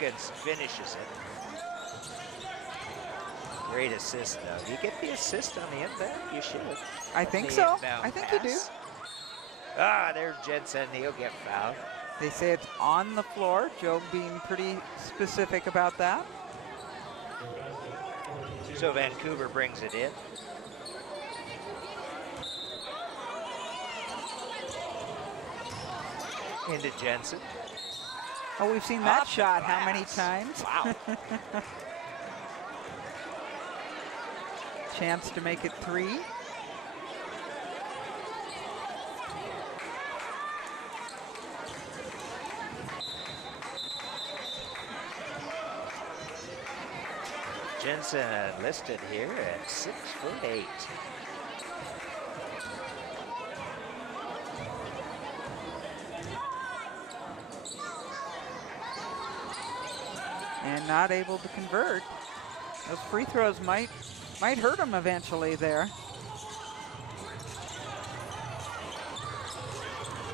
Wilkins finishes it. Great assist, though. Do you get the assist on the inbound? You should. I think so. I think you do. Ah, there's Jensen. He'll get fouled. They say it's on the floor. Joe being pretty specific about that. So Vancouver brings it in. Into Jensen. Oh, we've seen that shot how many times? Wow. Chance to make it 3. Jensen listed here at 6'8". And not able to convert. Those free throws might hurt him eventually there.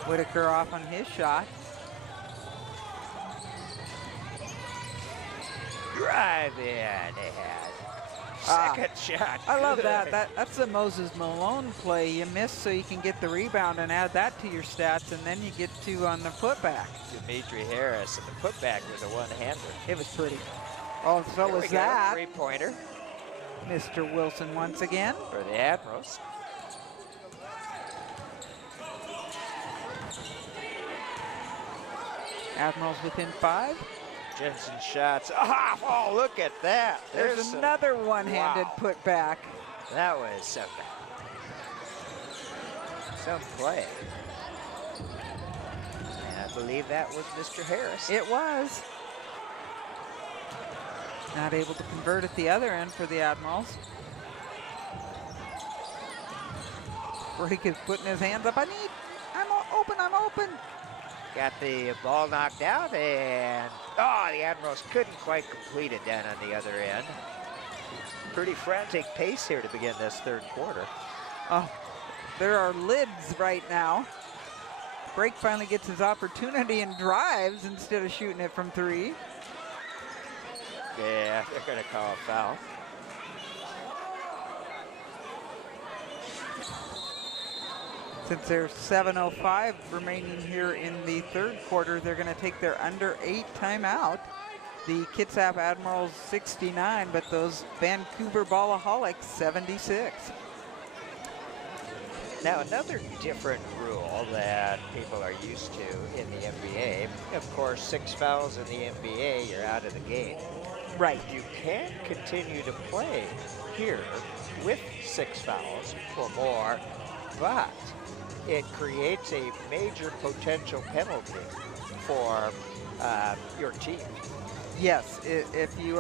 Whitaker off on his shot. Drive in, they had. Second shot. I love that. That's the Moses Malone play. You miss so you can get the rebound and add that to your stats, and then you get 2 on the putback. Dimitri Harris, and the putback was a one-hander. It was pretty. Oh, so was that. Three-pointer. Mr. Wilson once again. For the Admirals. Admirals within 5. Jensen shots. Oh, look at that. There's another one-handed putback. That was some play. And I believe that was Mr. Harris. It was. Not able to convert at the other end for the Admirals. Rick is putting his hands up. I'm open. Got the ball knocked out, and the Admirals couldn't quite complete it down on the other end. Pretty frantic pace here to begin this third quarter. Oh, there are lids right now. Brake finally gets his opportunity and drives instead of shooting it from 3. Yeah, they're going to call a foul. Since there's 7:05 remaining here in the third quarter, they're going to take their under 8 timeout. The Kitsap Admirals 69, but those Vancouver Balloholics 76. Now, another different rule that people are used to in the NBA, of course, 6 fouls in the NBA, you're out of the game. Right. You can continue to play here with 6 fouls or more, but it creates a major potential penalty for your team. Yes, if you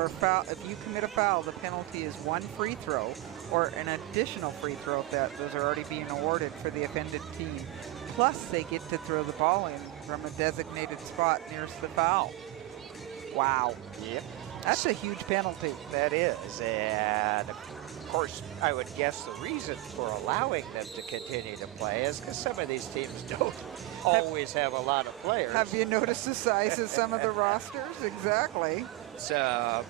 commit a foul, the penalty is 1 free throw or an additional free throw if those are already being awarded for the offended team. Plus, they get to throw the ball in from a designated spot nearest the foul. Wow. Yep. That's a huge penalty. That is, and of course, I would guess the reason for allowing them to continue to play is because some of these teams don't always have a lot of players. Have you noticed the size of some of the rosters? Exactly. So,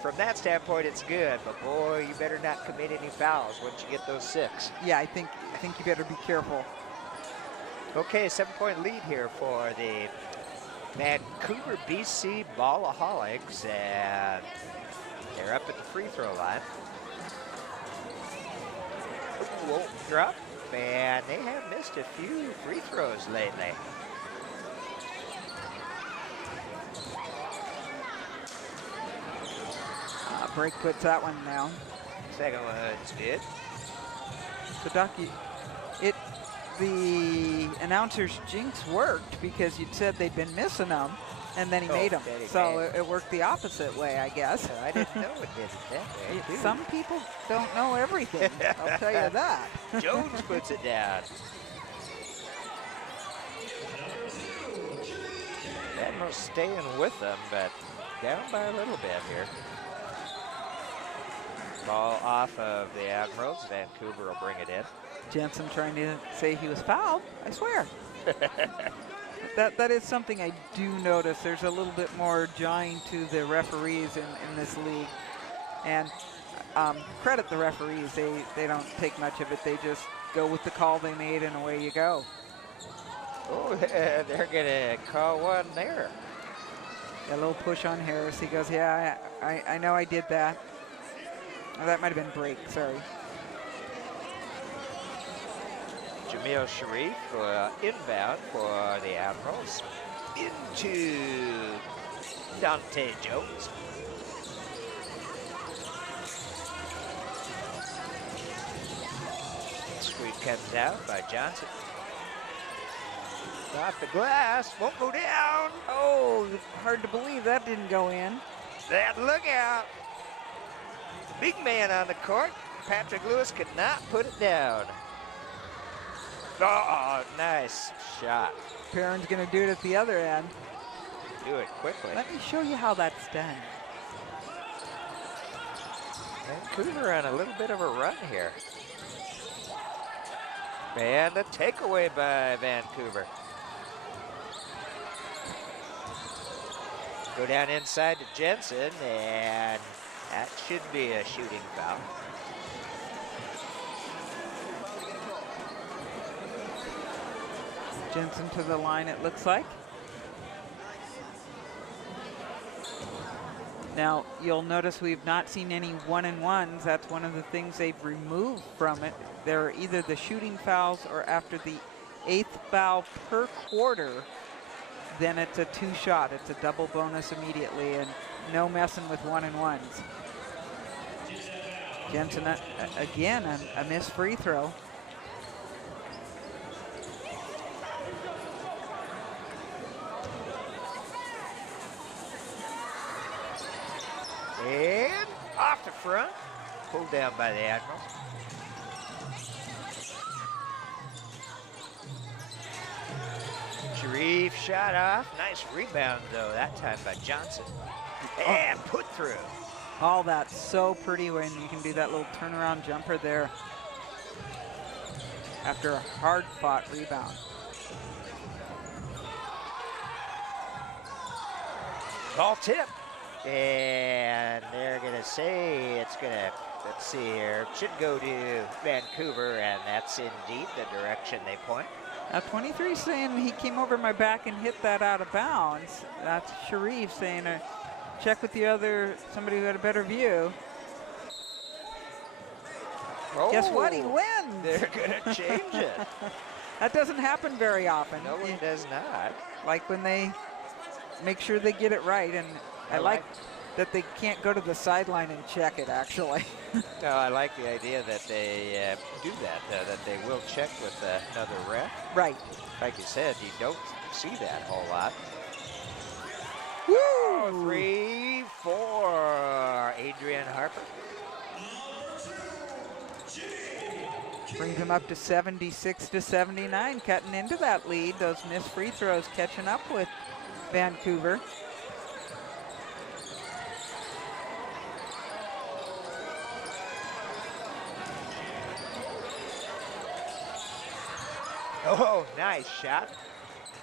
from that standpoint, it's good, but boy, you better not commit any fouls once you get those 6. Yeah, I think you better be careful. Okay, 7-point lead here for the Vancouver BC Balloholics, and they're up at the free throw line. Won't drop, and they have missed a few free throws lately. Break puts that one down. Second one's good. So, Doc, the announcer's jinx worked because you'd said they'd been missing them, and then he made them. So it worked the opposite way, I guess. I didn't know it did it that way, too. Some people don't know everything, I'll tell you that. Jones puts it down. Admirals staying with them, but down by a little bit here. Ball off of the Admirals. Vancouver will bring it in. Jensen trying to say he was fouled, I swear. That is something I do notice. There's a little bit more jawing to the referees in this league. And credit the referees. They don't take much of it. They just go with the call they made, and away you go. Oh, they're going to call one there. A little push on Harris. He goes, yeah, I know I did that. Oh, that might have been break, sorry. Jamil Sharif inbound for the Admirals into Dante Jones. Screen comes out by Johnson. Off the glass, won't go down. Oh, hard to believe that didn't go in. That look out. Big man on the court. Patrick Lewis could not put it down. Oh, nice shot. Perrin's gonna do it at the other end. Do it quickly. Let me show you how that's done. Vancouver on a little bit of a run here. And a takeaway by Vancouver. Go down inside to Jensen, and that should be a shooting foul. Jensen to the line, it looks like. Now, you'll notice we've not seen any 1-and-1s. That's one of the things they've removed from it. They're either the shooting fouls or after the 8th foul per quarter, then it's a 2-shot. It's a double bonus immediately, and no messing with 1-and-1s. Jensen, again, a missed free throw. And off the front, pulled down by the Admiral. Sharif shot off. Nice rebound, though, that time by Johnson. And put through. All that's so pretty when you can do that little turnaround jumper there after a hard-fought rebound. Ball tip. And they're going to say it's going to, let's see here, should go to Vancouver, and that's indeed the direction they point. Now 23 saying he came over my back and hit that out of bounds. That's Sharif saying, check with the other, somebody who had a better view. Oh, guess what? He wins. They're going to change it. That doesn't happen very often. No, it does not. Like when they make sure they get it right, and I like that they can't go to the sideline and check it, actually. No, I like the idea that they do that, that they will check with another ref. Right. Like you said, you don't see that a whole lot. Woo! 3 for Adrian Harper. Brings him up to 76-79, cutting into that lead. Those missed free throws catching up with Vancouver. Oh, nice shot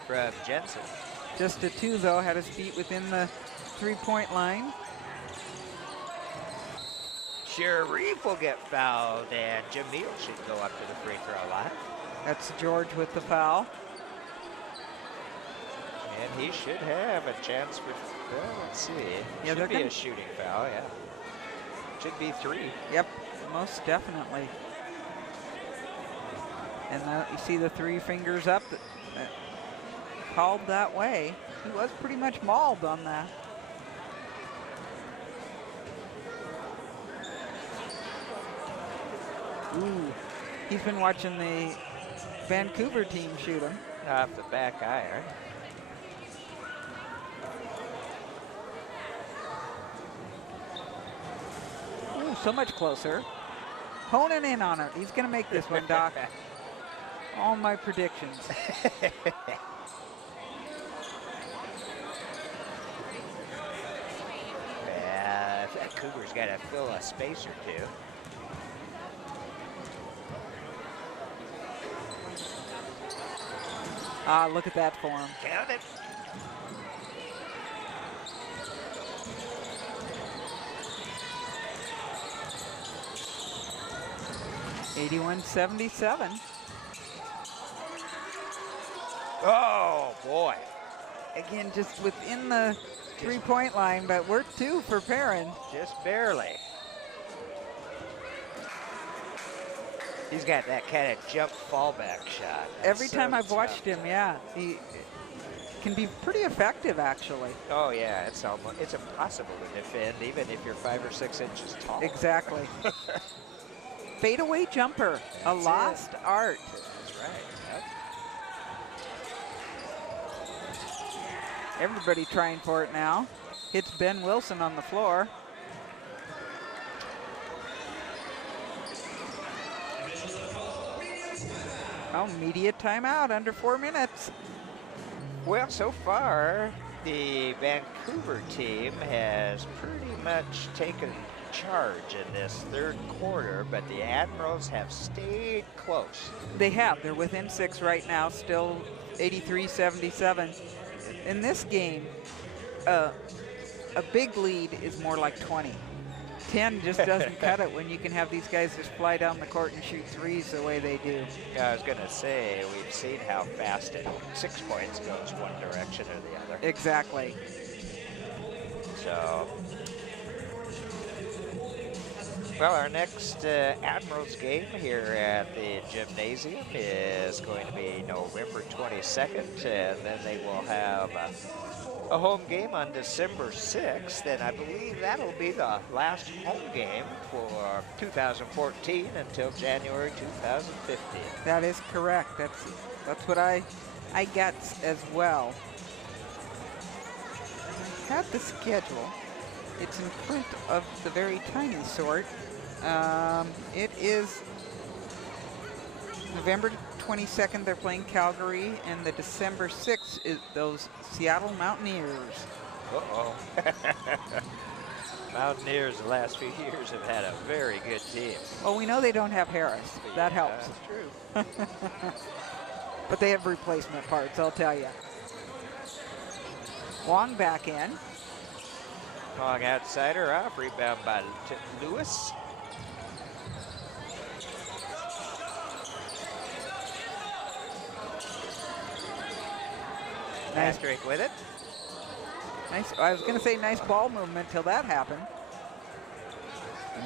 from Jensen. Just a 2, though, had his feet within the 3-point line. Sharif will get fouled, and Jamil should go up to the free throw line. That's George with the foul. And he should have a chance for, well, let's see. Yeah, should be a shooting foul, yeah. Should be 3. Yep, most definitely. And you see the 3 fingers up, called that way. He was pretty much mauled on that. Ooh, he's been watching the Vancouver team shoot him. Off the back iron. Ooh, so much closer. Honing in on it. He's going to make this one, Doc. All my predictions. Vancouver's got to fill a space or 2. Ah, look at that form. Count it. 81-77. Oh, boy. Again, just within the three-point line, but we're 2 for Perrin. Just barely. He's got that kind of jump fallback shot. Every time I've watched him, yeah, he can be pretty effective, actually. Oh yeah, it's impossible to defend, even if you're 5 or 6 inches tall. Exactly. Fadeaway jumper, a lost art. That's right. Yep. Everybody trying for it now. Hits Ben Wilson on the floor. Oh, media timeout, under 4 minutes. Well, so far, the Vancouver team has pretty much taken charge in this third quarter, but the Admirals have stayed close. They have. They're within 6 right now, still 83-77. In this game, a big lead is more like 20. 10 just doesn't cut it when you can have these guys just fly down the court and shoot threes the way they do. I was going to say, we've seen how fast 6 points goes one direction or the other. Exactly. So, well, our next Admirals game here at the gymnasium is going to be November 22nd, and then they will have a home game on December 6th, and I believe that'll be the last home game for 2014 until January 2015. That is correct. That's what I got as well. Have the schedule. It's in print of the very tiny sort. It is November 22nd, they're playing Calgary, and the December 6th is those Seattle Mountaineers. Uh-oh. Mountaineers the last few years have had a very good team. Well, we know they don't have Harris. That helps. That's true. But they have replacement parts, I'll tell you. Wong back in. Long outsider off, rebound by Lewis. Nice. Patrick with it. Nice. I was going to say nice ball movement till that happened.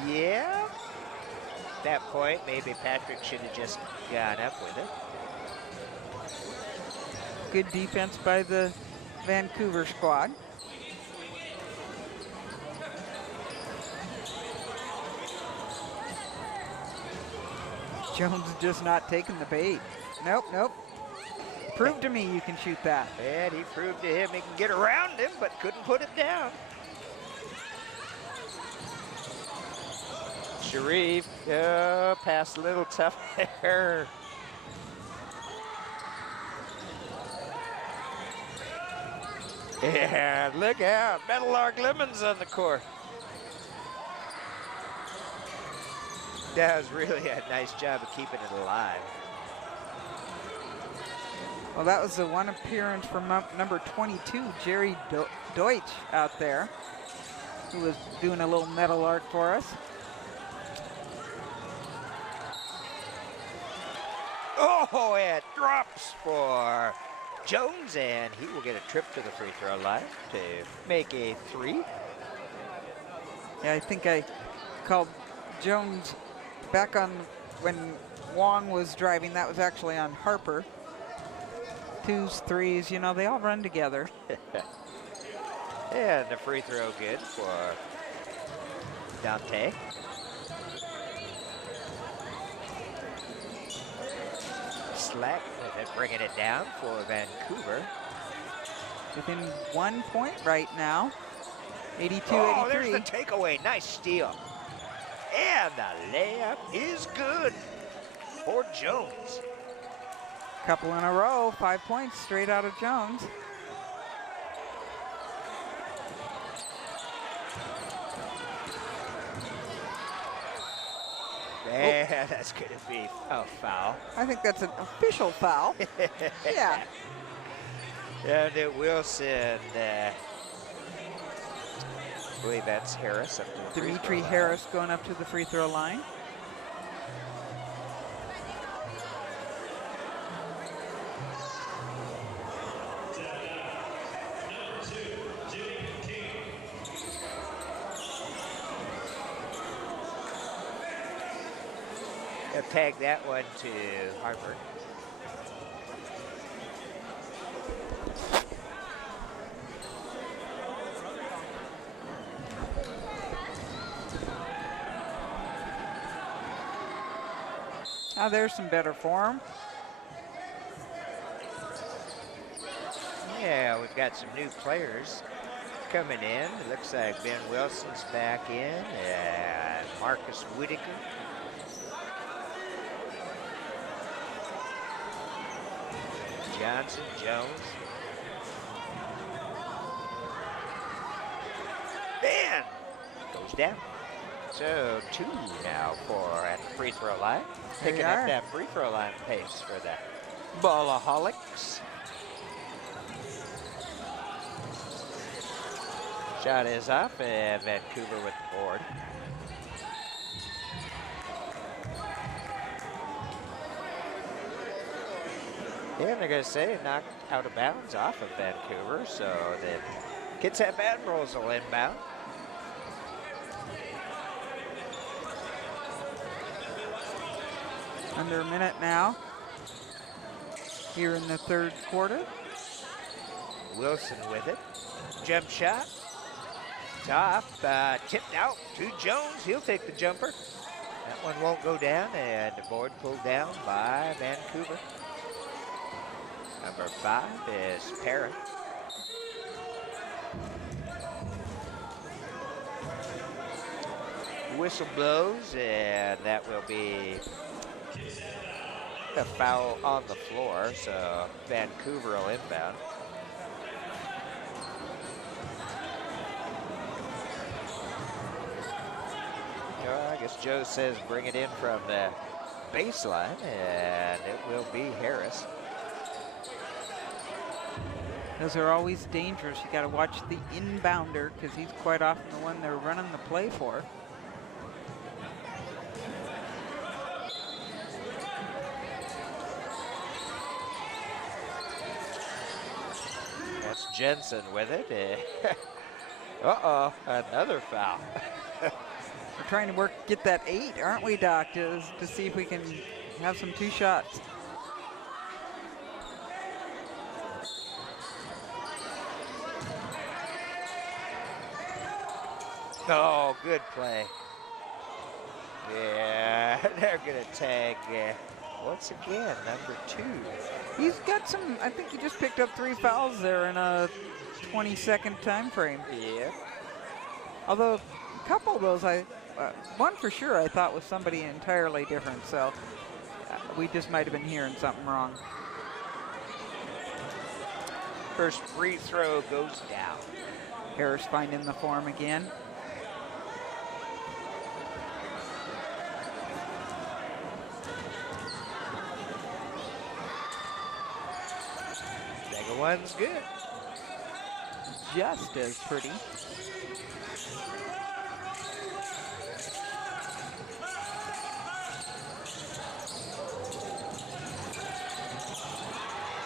Yeah. At that point, maybe Patrick should have just gone up with it. Good defense by the Vancouver squad. Jones just not taking the bait. Nope, nope. Prove to me you can shoot that. And he proved to him he can get around him, but couldn't put it down. Sharif, passed a little tough there. Yeah, look out. Meadowlark Lemons on the court. That was really a nice job of keeping it alive. Well, that was the one appearance from number 22, Jerry Deutsch out there, who was doing a little Meadowlark for us. Oh, it drops for Jones, and he will get a trip to the free throw line to make a 3. Yeah, I think I called Jones back on when Wong was driving. That was actually on Harper. 2s, 3s, you know, they all run together. And the free throw good for Dante. Slack with it, bringing it down for Vancouver. Within 1 point right now. 82-83. Oh, there's the takeaway. Nice steal. And the layup is good for Jones. Couple in a row, 5 points straight out of Jones. Yeah, that's going to be a foul. I think that's an official foul. Yeah. And Wilson, I believe that's Harris. Up to the free Dimitri throw Harris going up to the free throw line. They'll tag that one to Harvard. Now there's some better form. Yeah, we've got some new players coming in. It looks like Ben Wilson's back in, and Marcus Whitaker. Johnson, Jones. Ben goes down. So 2 now for at the free throw line. Picking up that free throw line pace for the Balloholics. Shot is off, and Vancouver with the board. Yeah, and they're going to say knocked out of bounds off of Vancouver, so the Kitsap Admirals will inbound. Under a minute now here in the third quarter. Wilson with it. Jump shot. Tough. Tipped out to Jones. He'll take the jumper. That one won't go down, and the board pulled down by Vancouver. Number 5 is Parent. Whistle blows, and that will be a foul on the floor, so Vancouver will inbound. I guess Joe says bring it in from the baseline, and it will be Harris. Those are always dangerous. You got to watch the inbounder because he's quite often the one they're running the play for. That's Jensen with it. Uh-oh, another foul. We're trying to get that 8, aren't we, Doc, to see if we can have some 2 shots. Oh, good play. Yeah, they're going to tag once again, number 2. He's got some, I think he just picked up 3 fouls there in a 20-second time frame. Yeah. Although a couple of those, one for sure I thought was somebody entirely different, so we just might have been hearing something wrong. First free throw goes down. Harris finding the form again. Second one's good. Just as pretty.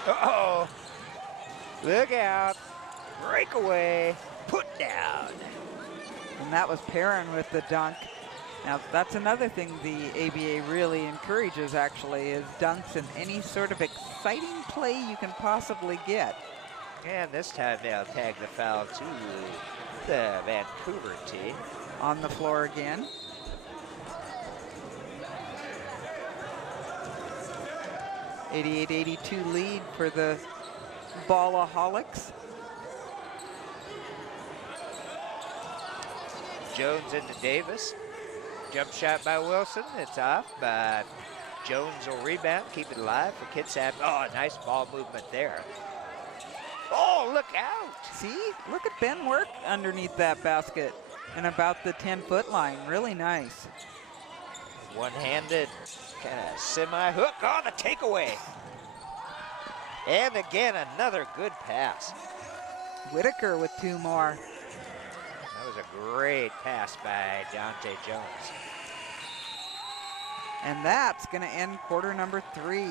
Uh-oh. Look out. Breakaway. Put down. And that was Perrin with the dunk. Now, that's another thing the ABA really encourages, actually, is dunks and any sort of exciting play you can possibly get. And this time they'll tag the foul to the Vancouver team. On the floor again. '88-82 lead for the Balloholics. Jones into Davis. Jump shot by Wilson. It's off, but Jones will rebound, keep it alive for Kitsap. Oh, nice ball movement there. Oh, look out. See, look at Ben work underneath that basket and about the 10-foot line. Really nice. One-handed kind of semi-hook on the takeaway. And again, another good pass. Whitaker with 2 more. That was a great pass by Dante Jones. And that's going to end quarter number 3.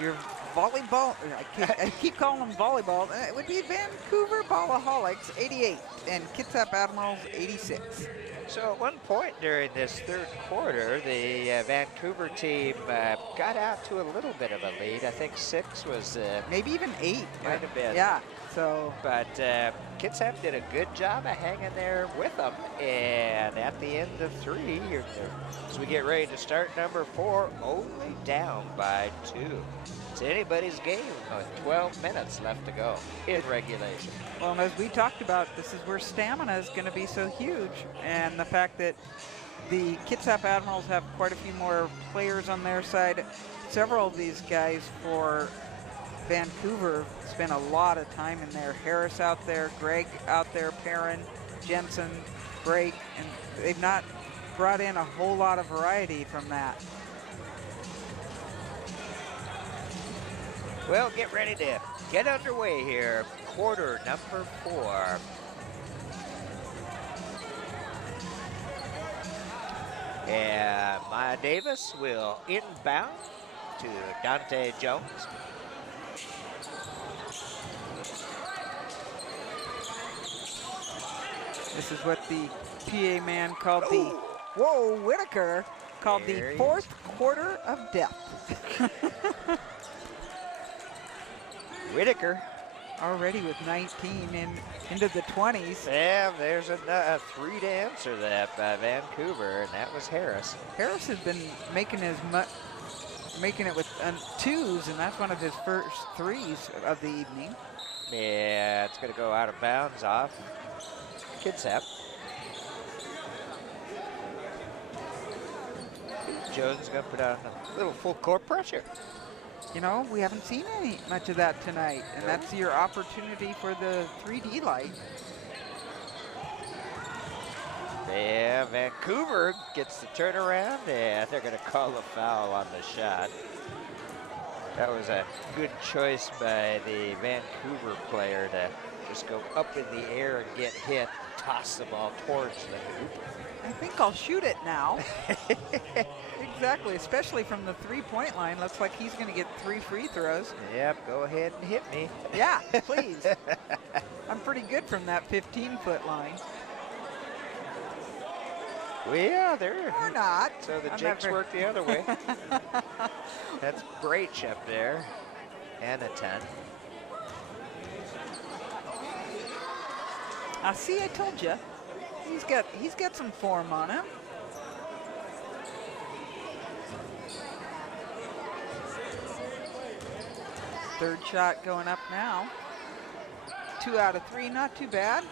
Your volleyball, I keep calling them volleyball. It would be Vancouver Balloholics 88 and Kitsap Admirals 86. So at one point during this third quarter, the Vancouver team got out to a little bit of a lead. I think 6 was... maybe even 8. Might have been. Yeah, so... But Kitsap did a good job of hanging there with them. And at the end of 3, as we get ready to start number 4, only down by 2. It's anybody's game with 12 minutes left to go in regulation. Well, and as we talked about, this is where stamina is going to be so huge. And the fact that the Kitsap Admirals have quite a few more players on their side. Several of these guys for Vancouver spent a lot of time in there. Harris out there, Greg out there, Perrin, Jensen, Brake, and they've not brought in a whole lot of variety from that. Well, get ready to get underway here. Quarter number 4. And Maya Davis will inbound to Dante Jones. This is what the PA man called the, whoa, Whitaker, called the 4th quarter of depth. Whitaker. Already with 19 into the 20s. Yeah, there's a 3 to answer that by Vancouver, and that was Harris. Harris has been making making it with 2s, and that's one of his first 3s of the evening. Yeah, it's going to go out of bounds off Kitsap. Jones going to put on a little full court pressure. You know, we haven't seen much of that tonight, and that's your opportunity for the 3D light. Yeah, Vancouver gets the turnaround, and they're going to call a foul on the shot. That was a good choice by the Vancouver player to just go up in the air and get hit, toss the ball towards the hoop. I think I'll shoot it now. Exactly, especially from the 3-point line. Looks like he's going to get 3 free throws. Yep, go ahead and hit me. Yeah, please. I'm pretty good from that 15-foot line. Well, yeah, they're... Or not. So the Jakes work the other way. That's Breach up there. And a 10. See, I told you. He's got some form on him. Third shot going up now. 2 out of 3, not too bad.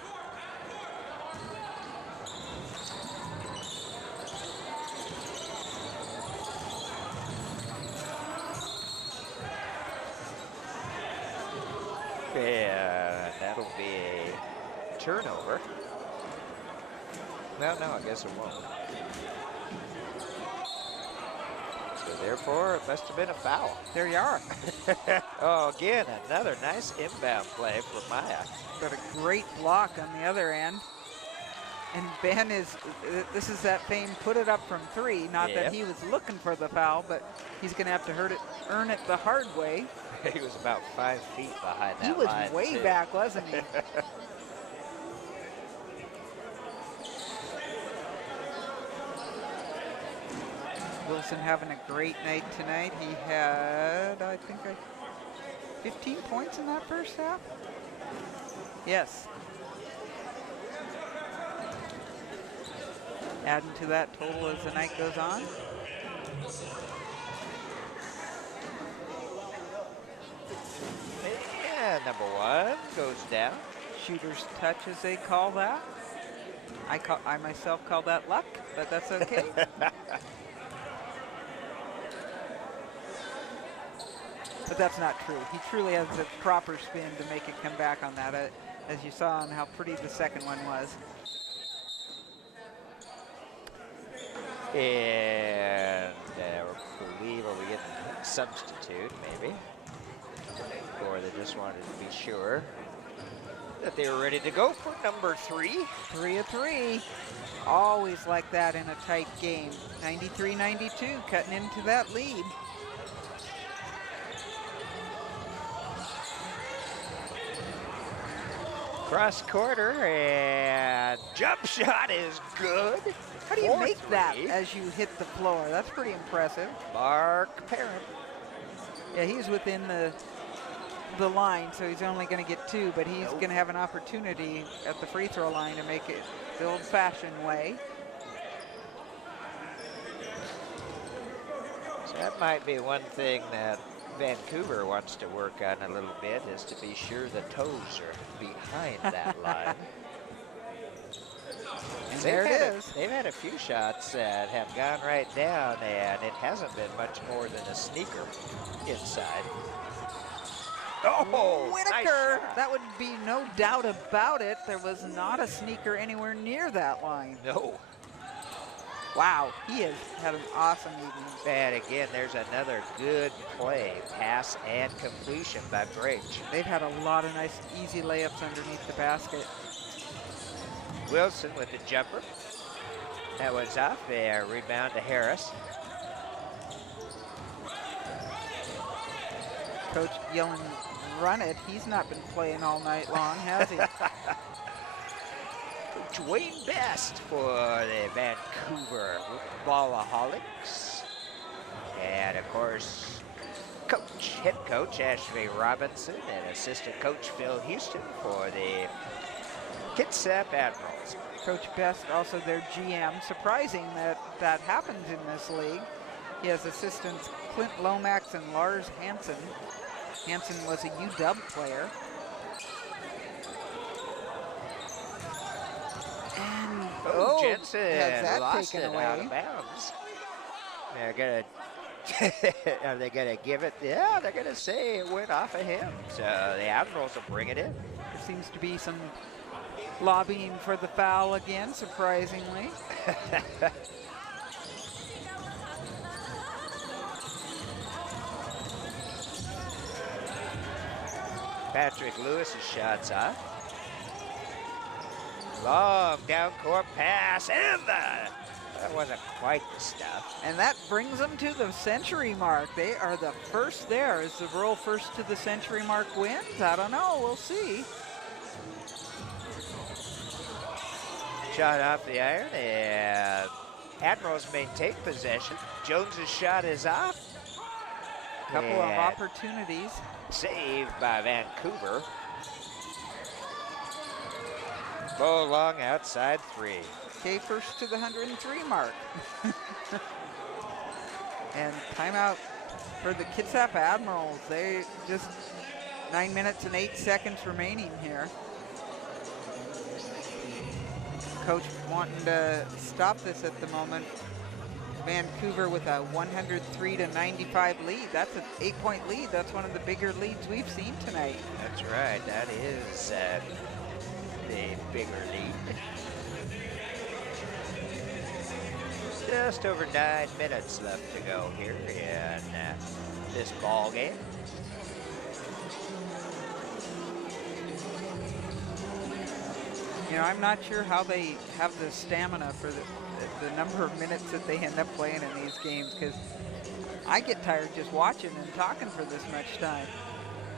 Yeah, that'll be a turnover. No, I guess it won't. So therefore, it must have been a foul. There you are. Oh, again, another nice inbound play for Maya. Got a great block on the other end. And Ben this is that fame, put it up from 3. Not that he was looking for the foul, but he's going to have to earn it the hard way. He was about 5 feet behind that line. He was line, way too. back, wasn't he? Wilson having a great night tonight. He had, I think, 15 points in that first half. Yes. Adding to that total as the night goes on. And number 1 goes down. Shooter's touch, as they call that. I myself call that luck, but that's okay. But that's not true. He truly has the proper spin to make it come back on that, as you saw on how pretty the second one was. And I believe we'll be getting a substitute, maybe. before. They just wanted to be sure that they were ready to go for number 3. 3 of 3. Always like that in a tight game. 93-92, cutting into that lead. Cross quarter and jump shot is good. How do you make that as you hit the floor? That's pretty impressive. Mark Parent. Yeah, he's within the line, so he's only going to get 2, but he's going to have an opportunity at the free throw line to make it the old-fashioned way. So that might be one thing that Vancouver wants to work on a little bit, is to be sure the toes are behind that line. And there it is. They've had a few shots that have gone right down, and it hasn't been much more than a sneaker inside. Oh, Whitaker! Nice, that would be no doubt about it. There was not a sneaker anywhere near that line. no. Wow, he has had an awesome evening. And again, there's another good play, pass and completion by Brage. They've had a lot of nice, easy layups underneath the basket. Wilson with the jumper. That was off, a rebound to Harris. Coach yelling, run it. He's not been playing all night long, has he? Coach Wayne Best for the Vancouver Balloholics. And of course, head coach Ashley Robinson and assistant coach Phil Houston for the Kitsap Admirals. Coach Best, also their GM. Surprising that that happens in this league. He has assistants Clint Lomax and Lars Hansen. Hansen was a UW player. And Jensen has that lost taken it away. out of bounds. They're gonna, are they gonna give it? Yeah, they're gonna say it went off of him. So the Admirals will bring it in. There seems to be some lobbying for the foul again, surprisingly. Patrick Lewis's shot's off. Long down court pass, and that wasn't quite the stuff. And that brings them to the century mark. They are the first there. Is the roll first to the century mark wins? I don't know. We'll see. Shot off the iron, and Admirals maintain possession. Jones's shot is off. Couple of opportunities. Saved by Vancouver. Bo Long outside 3. Okay, first to the 103 mark. And timeout for the Kitsap Admirals. They just 9 minutes and 8 seconds remaining here. Coach wanting to stop this at the moment. Vancouver with a 103-95 lead. That's an 8-point lead. That's one of the bigger leads we've seen tonight. That's right. That is the bigger lead. Just over 9 minutes left to go here in this ball game. You know, I'm not sure how they have the stamina for the number of minutes that they end up playing in these games, because I get tired just watching and talking for this much time.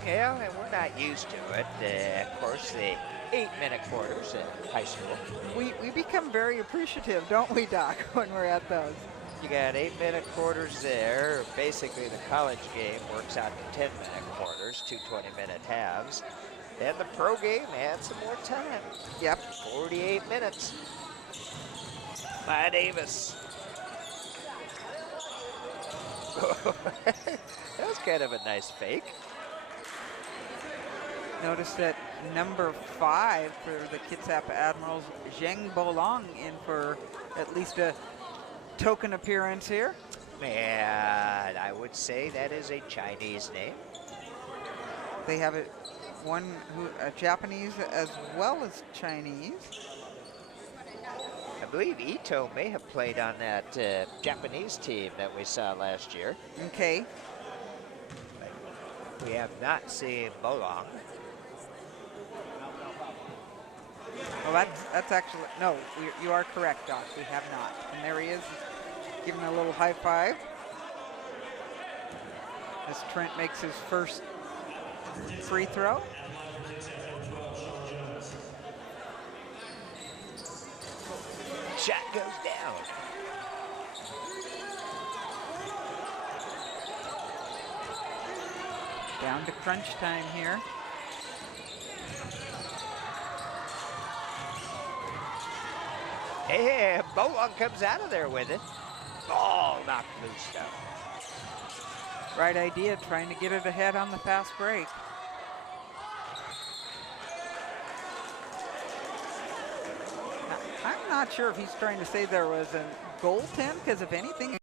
Yeah, and we're not used to it. Of course, the 8-minute quarters in high school. We become very appreciative, don't we, Doc, when we're at those? You got 8-minute quarters there. Basically, the college game works out to 10-minute quarters, 2 20-minute halves. Then the pro game adds some more time. Yep. 48 minutes. By Davis. That was kind of a nice fake. Notice that number 5 for the Kitsap Admirals, Zheng Bolong, in for at least a token appearance here. And I would say that is a Chinese name. They have a Japanese as well as Chinese. I believe Ito may have played on that Japanese team that we saw last year. Okay. We have not seen Bolong. Well, that's actually, no, you are correct, Doc. We have not. And there he is, giving a little high five. As Trent makes his first free throw. Shot goes down. Down to crunch time here. Hey, Bolong comes out of there with it. Oh, knocked loose though. Right idea, trying to get it ahead on the fast break. Now, I'm not sure if he's trying to say there was a goaltend, because if anything,